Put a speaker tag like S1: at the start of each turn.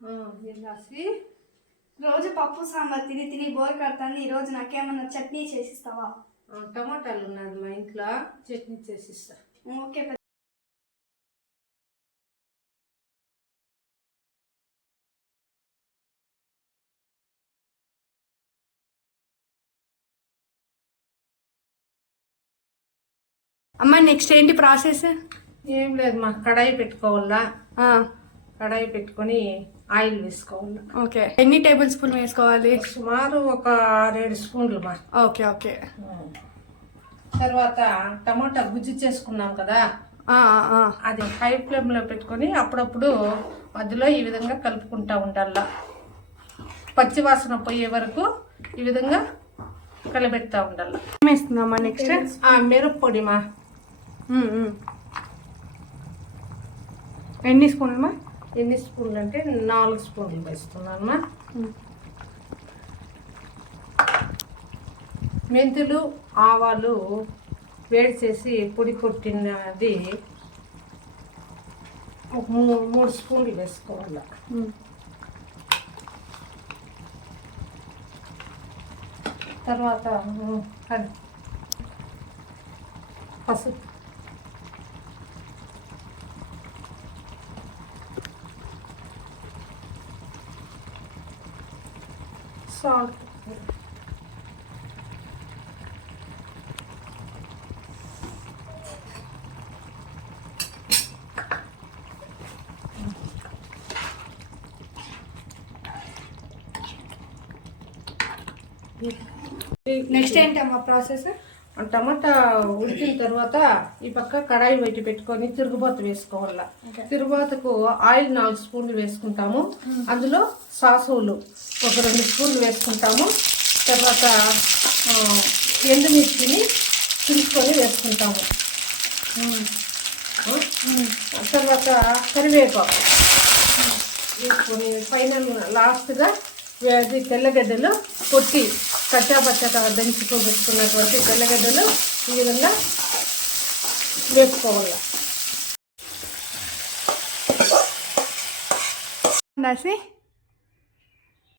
S1: రాసి
S2: రోజు పప్పు సాంబార్ తిని తిని బోర్ కడతాను ఈ రోజు నాకేమన్నా చట్నీ చేసిస్తావా?
S1: టమాటాలు ఉన్నది మా ఇంట్లో. చట్నీ చేసిస్తా.
S2: ఓకే అమ్మ నెక్స్ట్ ఏంటి ప్రాసెస్
S1: ఏం లేదు మా కడాయి పెట్టుకోవాలా? కడాయి పెట్టుకొని ఆయిల్ వేసుకోవాలా.
S2: ఓకే. ఎన్ని టేబుల్ స్పూన్ వేసుకోవాలి?
S1: సుమారు ఒక ఆరేడు స్పూన్లు మా.
S2: Okay okay.
S1: తర్వాత టమాటా గుజ్జు చేసుకున్నాం కదా? అది హై ఫ్లేమ్లో పెట్టుకొని అప్పుడప్పుడు మధ్యలో ఈ విధంగా కలుపుకుంటా ఉండాల. పచ్చి వాసన పోయే వరకు ఈ విధంగా కలబెడతా ఉండాల.
S2: వేస్తున్నామా నెక్స్ట్?
S1: ఆ మిరప్పొడి మా.
S2: ఎన్ని స్పూన్లమ్మా
S1: ఎన్ని స్పూన్లు అంటే నాలుగు స్పూన్లు వేస్తున్నాను మెంతులు ఆవాలు వేడి చేసి పొడి కొట్టినది ఒక మూ- మూడు స్పూన్లు వేసుకోవాలి. తర్వాత పసుపు. సాల్ట్
S2: నెక్స్ట్ ఏంటమ్మా ప్రాసెస్
S1: టమాటా ఉడికిన తర్వాత ఈ పక్క కడాయి పెట్టి పెట్టుకొని తిరుగుబాత వేసుకోవాల. తిరుగుబాతకు ఆయిల్ నాలుగు స్పూన్లు వేసుకుంటాము. అందులో సాసులు ఒక రెండు స్పూన్లు వేసుకుంటాము. తర్వాత ఎండుమిర్చిని చించుకొని వేసుకుంటాము. తర్వాత కరివేపాకు వేసుకొని ఫైనల్ లాస్ట్గా అది తెల్లగడ్డలు కొట్టి కచ్చా పచ్చగా దంచుకో పెట్టుకున్నటువంటి తెల్లగడ్డలు ఈ విధంగా వేసుకోవాలి.
S2: రాసి